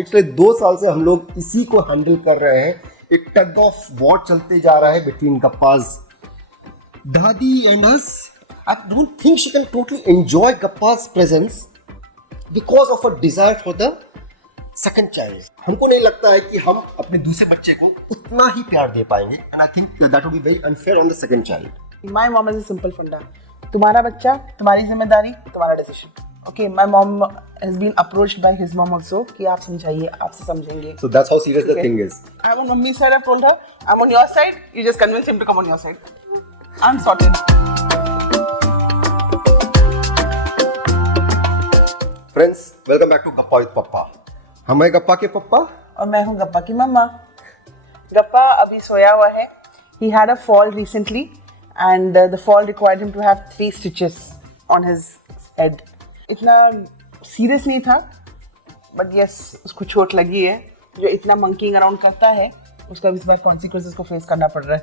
पिछले 2 साल से हम लोग इसी को हैंडल कर रहे हैं। एक टग ऑफ वॉर चलते जा रहा है बिटवीन गप्पा's दादी and us. I don't think she can totally enjoy Gappa's presence because of her desire for the second child. हमको नहीं लगता है कि हम अपने दूसरे बच्चे को उतना ही प्यार दे पाएंगे, and I think that would be very unfair on the second child. My mom is a simple funda. तुम्हारा बच्चा, तुम्हारी जिम्मेदारी, तुम्हारा decision. Okay, my mom has been approached by his mom also कि आप समझाइए, आपसे समझेंगे. So that's how serious the thing is. I'm on mummy's side. I've told her I'm on your side. You just convince him to come on your side. I'm sorted. Friends, welcome back to Gappa with Papa. हम हैं गप्पा के पप्पा और मैं हूँ गप्पा की मम्मा. गप्पा अभी सोया हुआ है. He had a fall recently and the fall required him to have 3 stitches on his head. इतना सीरियस नहीं था, बट यस उसको चोट लगी है. जो इतना मंकीइंग अराउंड करता है उसका इस बार कॉन्सिक्वेंसेस को फेस करना पड़ रहा है,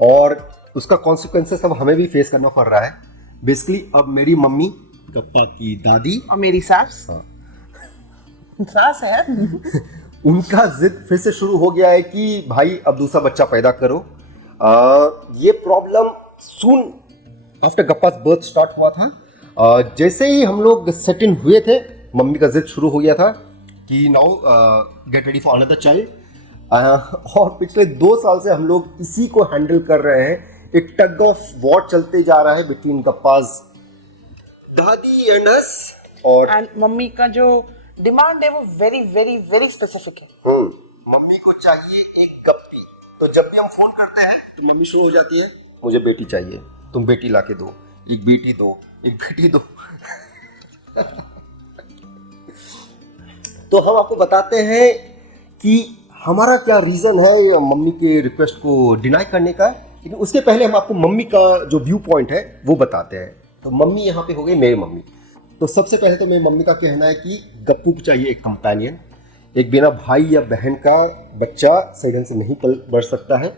और उसका कॉन्सिक्वेंसेस अब हमें भी फेस करना पड़ रहा है. बेसिकली अब मेरी मम्मी, गप्पा की दादी और मेरी सास सास है उनका जिद फिर से शुरू हो गया है कि भाई अब दूसरा बच्चा पैदा करो. ये प्रॉब्लम सून आफ्टर गप्पा's बर्थ स्टार्ट हुआ था. जैसे ही हम लोग सेट इन हुए थे, मम्मी का जिद शुरू हो गया था कि now get ready for another child. और पिछले 2 साल से हम लोग इसी को हैंडल कर रहे हैं. एक टग ऑफ वॉर चलते जा रहा है बिटवीन गप्पा's दादी एंड अस. और मम्मी का जो डिमांड है वो वेरी वेरी वेरी स्पेसिफिक है. मम्मी को चाहिए एक गप्पी. तो जब भी हम फोन करते हैं तो मम्मी शुरू हो जाती है, मुझे बेटी चाहिए, तुम बेटी लाके दो, एक बेटी दो, एक बेटी दो. तो हम आपको बताते हैं कि हमारा क्या रीजन है मम्मी के रिक्वेस्ट को डिनाई करने का. लेकिन उसके पहले हम आपको मम्मी का जो व्यू पॉइंट है वो बताते हैं. तो मम्मी यहाँ पे हो गई मेरी मम्मी. तो सबसे पहले तो मेरी मम्मी का कहना है कि गप्पू को चाहिए एक कंपेनियन. एक बिना भाई या बहन का बच्चा सही ढंग से नहीं बढ़ सकता है.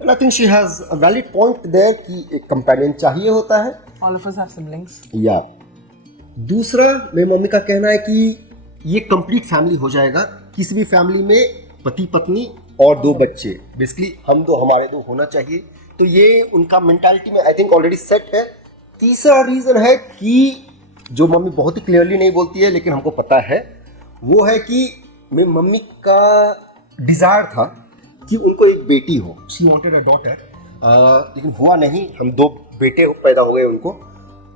And I think she has a valid point there कि एक कंपेनियन चाहिए होता है. All of us have siblings. या दूसरा मेरी मम्मी का कहना है कि ये कंप्लीट फैमिली हो जाएगा. किसी भी फैमिली में पति पत्नी और 2 बच्चे, बेसिकली हम 2 हमारे 2 होना चाहिए. तो ये उनका मेंटालिटी में आई थिंक ऑलरेडी सेट है. तीसरा रीजन है कि जो मम्मी बहुत ही क्लियरली नहीं बोलती है लेकिन हमको पता है, वो है कि मेरी मम्मी का डिजायर था कि उनको एक बेटी हो. शी वांटेड अ डॉटर, लेकिन हुआ नहीं. हम 2 बेटे पैदा हो गए उनको.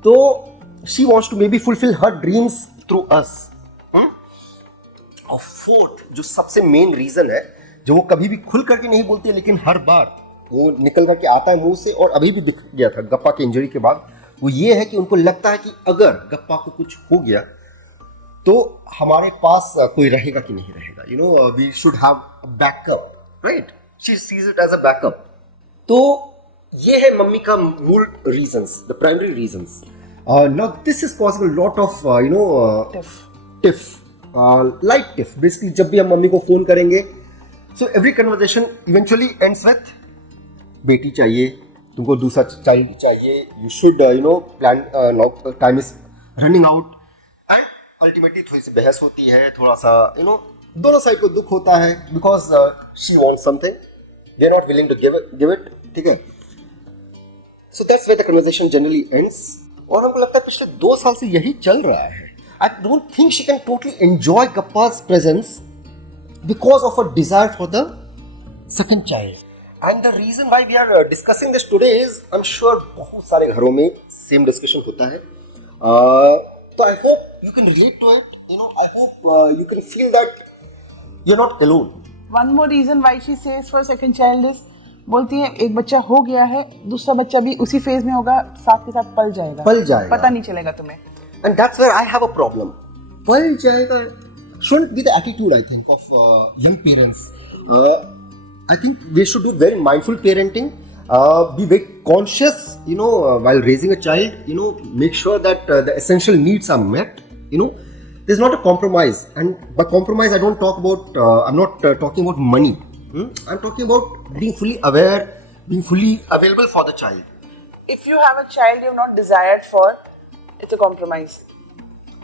तो she wants to maybe fulfil her dreams through us. और फोर्थ जो सबसे मेन रीजन है, जो वो कभी भी खुल करके नहीं बोलती है लेकिन हर बार वो निकल करके आता है मुंह से, और अभी भी दिख गया था गप्पा की इंजरी के बाद, वो ये है कि उनको लगता है कि अगर गप्पा को कुछ हो गया तो हमारे पास कोई रहेगा कि नहीं रहेगा. You know, we should have backup, right? She sees it as a backup. तो ये है मम्मी का मूल reasons, the primary reasons. Now this is possible lot of tiff light tiff. Basically जब भी हम मम्मी को फोन करेंगे, so every conversation eventually ends with बेटी चाहिए, तुमको दूसरा चाइल्ड चाहिए, you should plan, time is running out. And ultimately थोड़ी सी बहस होती है, थोड़ा सा दोनों साइड को दुख होता है because she wants something, they are not willing to give it. ठीक है, so that's where the conversation generally ends. और हमको लगता है पिछले 2 साल से यही चल रहा है. I don't think she can totally enjoy Gappa's presence because of her desire for the second child. And the reason why we are discussing this today is, I'm sure बहुत सारे घरों में same discussion होता है. तो I hope you can relate to it. I hope you can feel that you're not alone. One more reason why she says for second child is, बोलती है एक बच्चा हो गया है, दूसरा बच्चा भी उसी फेज में होगा, साथ के साथ पल जाएगा, पता नहीं चलेगा तुम्हें. And that's where I have a problem. पल जाएगा shouldn't be the attitude, I think, of young parents. I think they should be very mindful parenting, be very conscious, while raising a child, make sure that the essential needs are met. There's not a compromise. And by compromise, I don't talk about, I'm not talking about money. I'm talking about being fully aware, being fully available for the child. If you have a child you've not desired for, it's a compromise.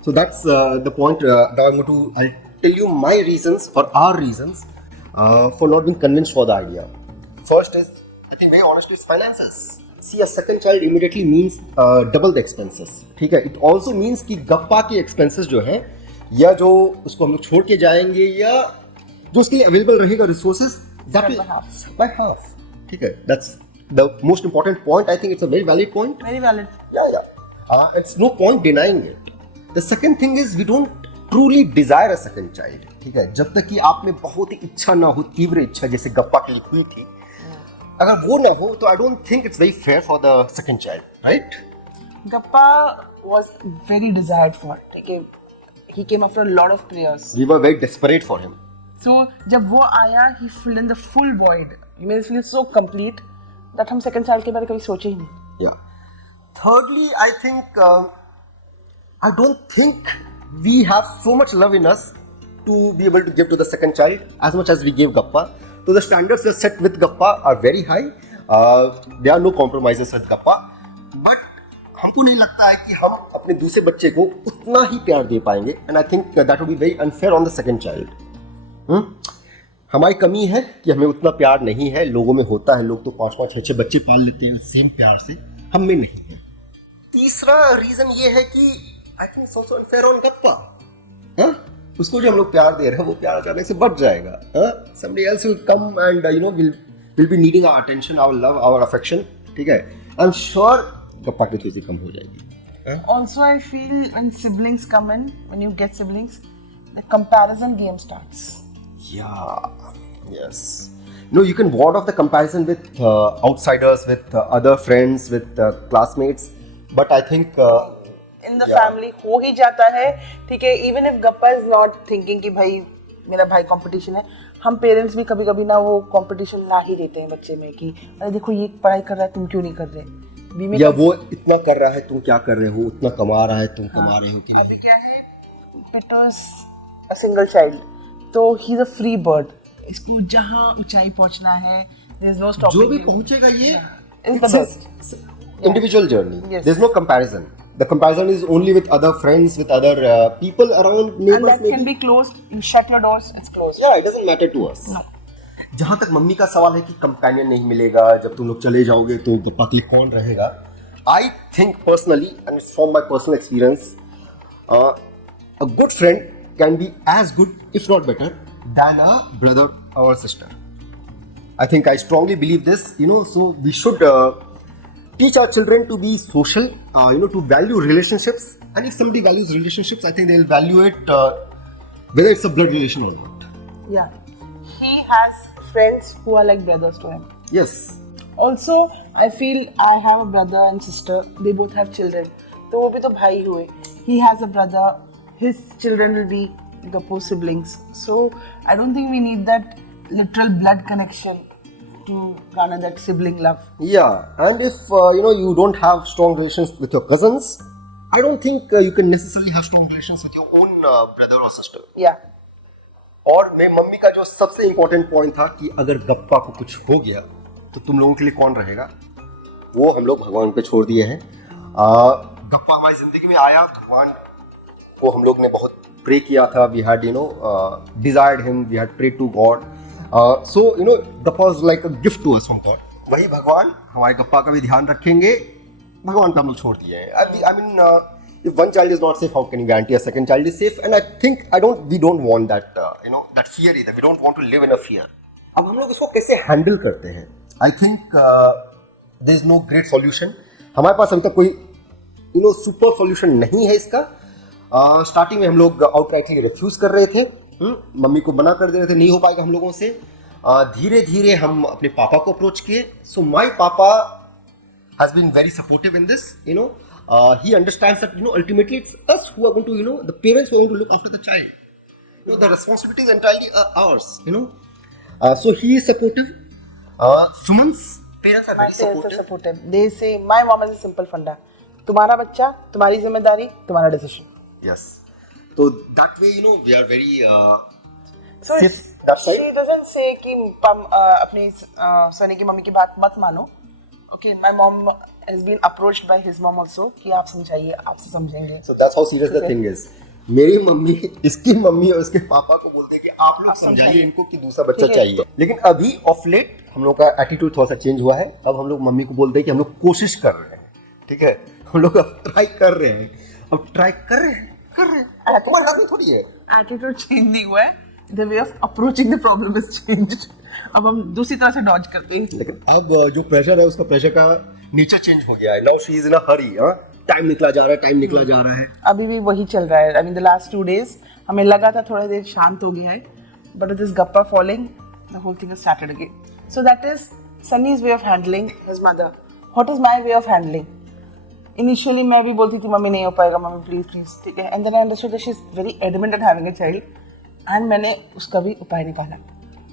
So that's the point that I'll tell you my reasons or our reasons for not being convinced for the idea. First is, I think very honestly, is finances. See, a second child immediately means double the expenses. ठीक है? It also means कि गप्पा के expenses जो है या जो उसको हम लोग छोड़ के जाएंगे या जो उसके लिए available रहेगा resources, that will by half. ठीक है? That's the most important point. I think it's a very valid point. Very valid. Yeah. It's no point denying it. The second thing is we don't truly desire a second child. ठीक है? जब तक कि आप में बहुत ही इच्छा ना हो, तीव्र इच्छा जैसे गप्पा के लिए हुई थी, अगर वो ना हो तो I don't think it's very fair for the second child, right? Gappa was very desired for. ठीक है? He came after a lot of prayers. We were very desperate for him. So जब वो आया, he filled in the full void. You made us feel so complete that हम second child के बारे में कभी सोचे ही नहीं. Yeah. Thirdly, I think I don't think we have so much love in us to be able to give to the second child as much as we gave Gappa. So the standards that set with Gappa are very high. There are no compromises with Gappa. But हमको नहीं लगता है कि हम अपने दूसरे बच्चे को उतना ही प्यार दे पाएंगे. And I think that would be very unfair on the second child. हमारी कमी है कि हमें उतना प्यार नहीं है. लोगों में होता है, लोग तो 5-5, 6-6 बच्चे पाल लेते हैं सेम प्यार से, हम में नहीं है. तीसरा रीजन ये है कि I think it's also unfair on गप्पा. उसको जो हम लोग प्यार दे रहे हैं वो प्यार करने से बढ़ जाएगा. Somebody else will come and will be needing our attention, our love, our affection. ठीक है? आई एम श्योर गप्पा की थोड़ी सी कम हो जाएगी. Also, I feel when siblings come in, when you get siblings, the comparison game starts. Yeah, yes. No, you can ward off the comparison with outsiders, with other friends, with classmates. But I think in the family हो ही जाता है. ठीक है? Even if Gappa is not thinking कि भाई मेरा भाई competition है, हम पेरेंट्स भी कभी कभी ना वो कंपटीशन ला ही देते हैं बच्चे में कि अरे देखो ये पढ़ाई कर रहा है, तुम क्यों नहीं कर रहे. या वो इतना कर रहा है, तुम क्या कर रहे हो, उतना कमा रहा है, तुम कमा रहे हो कि नहीं. क्या है, Peter's a single child, तो he's a free bird. इसको जहाँ ऊंचाई पहुँचना है, there's no stopping. जो भी पहुँचेगा ये is the best. Individual journey. Yes. There's no comparison. The comparison is only with other friends, with other people around, neighbors. And that maybe. can be closed. You shut your doors, it's closed. Yeah, it doesn't matter to us. No. जहाँ तक mummy का सवाल है कि companion नहीं मिलेगा, जब तुम लोग चले जाओगे तो गप्पा के लिए कौन रहेगा. I think personally and it's from my personal experience, a good friend can be as good if not better than a brother or sister. I think I strongly believe this, so we should teach our children to be social, to value relationships. And if somebody values relationships, I think they'll value it whether it's a blood relation or not. Yeah. He has friends who are like brothers to him. Yes. Also, I feel I have a brother and sister. They both have children. तो वो भी तो भाई हुए. He has a brother. His children will be Gappu's siblings. So I don't think we need that literal blood connection to garner that sibling love. Yeah, and if you don't have strong relations with your cousins, I don't think you can necessarily have strong relations with your own brother or sister. Yeah. और मेरी mummy का जो सबसे important point था कि अगर गप्पा को कुछ हो गया तो तुम लोगों के लिए कौन रहेगा, वो हम लोग भगवान पे छोड़ दिए हैं. गप्पा हमारी जिंदगी में आया, भगवान को हम लोग ने बहुत प्रे किया था. We had desired him, we had prayed to God. So गप्पा was like a gift to us from God. वही भगवान हमारे गप्पा का भी ध्यान रखेंगे. भगवान पे हम लोग छोड़ दिए हैं. I mean if one child is not safe, how can you guarantee a second child is safe? And I think we don't want that that fear either. We don't want to live in a fear. अब हम लोग इसको कैसे handle करते हैं? I think there is no great solution. हमारे पास अभी तक कोई सुपर सॉल्यूशन नहीं है इसका. स्टार्टिंग में हम लोग आउटराइटली रिफ्यूज कर रहे थे. मम्मी को मना कर दे रहे थे, नहीं हो पाएगा हम लोगों से. धीरे धीरे हम अपने पापा को अप्रोच किए. So my papa has been very supportive in this. He understands that ultimately it's us who are going to the parents who are going to look after the child. The responsibility is entirely ours. So he is supportive. Suman's parents are very supportive. They say my mom is a simple funda. तुम्हारा बच्चा, तुम्हारी जिम्मेदारी, तुम्हारा decision. Yes. So that way we are very so safe. That side. She doesn't say कि अपनी सनी की mummy की बात मत मानो. Okay, my mom has been approached by his mom also कि आप समझाइए, आपसे समझेंगे. So that's how serious the thing is. मेरी मम्मी इसकी मम्मी और इसके पापा को बोलते हैं कि आप लोग समझाइए इनको कि दूसरा बच्चा ठीक है। चाहिए। लेकिन अभी ऑफ लेट हम लोग का एटीट्यूड थोड़ा सा चेंज हुआ है। अब हम लोग मम्मी को बोलते हैं कि हम लोग कोशिश कर रहे हैं, ठीक है, हम लोग अब ट्राई कर रहे हैं, अब ट्राई कर रहे हैं तुम्हारे हाथ में थोड़ी है। एटीट्यूड चेंज नहीं हुआ है, the way of approaching the problem is changed. अब हम दूसरी तरह से डॉज करते हैं। लेकिन अब जो प्रेशर है उसका प्रेशर का नेचर चेंज हो गया है। Now she is in a Hari, time निकला जा रहा है। अभी भी वही चल रहा है। I mean the last 2 days हमें लगा था थोड़ा देर शांत हो गया है, बट दिस गप्पा falling the whole thing is started again. So that is Sunny's way of handling his mother. What is my way of handling? Initially मैं भी बोलती थी मम्मी नहीं हो पाएगा, मम्मी प्लीज, ठीक है। And then I understood that she is very adamant at having a child, and मैंने उसका भी उपाय निकाला।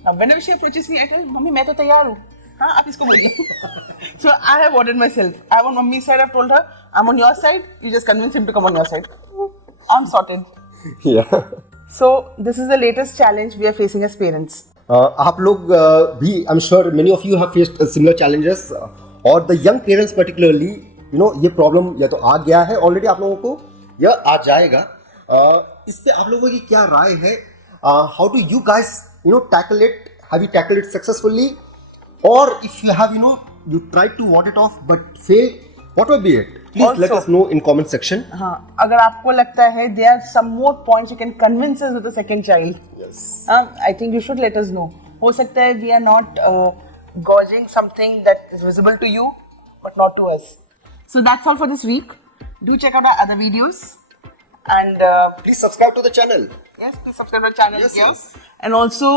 अब whenever she approaches me I tell मम्मी मैं तो तैयार हूँ, हाँ आप इसको बोलिए। So I have ordered myself. I'm on mummy's side. I've told her I'm on your side. You just convince him to come on your side. I'm sorted. Yeah. So this is the latest challenge we are facing as parents. आप लोग भी I am sure many of you have faced similar challenges, और the young parents particularly ये problem या तो आ गया है already आप लोगों को या आ जाएगा। इस पे आप लोगों की क्या राय है? How do you guys tackle it? Have you tackle it successfully, और if you have you tried to ward it off but failed, what will be it? Please let Also, us know in comment section. हाँ, अगर आपको लगता है there are some more points you can convince us with the second child. Yes. I think you should let us know. हो सकता है we are not gauging something that is visible to you, but not to us. So that's all for this week. Do check out our other videos, and Please subscribe to the channel. yes, please subscribe to our channel. Yes. And also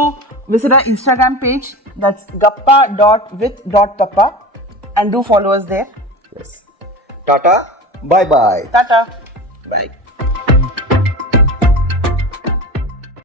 visit our Instagram page. That's gappa.with.papa, and do follow us there. Yes. Tata. Bye bye. Tata. Bye.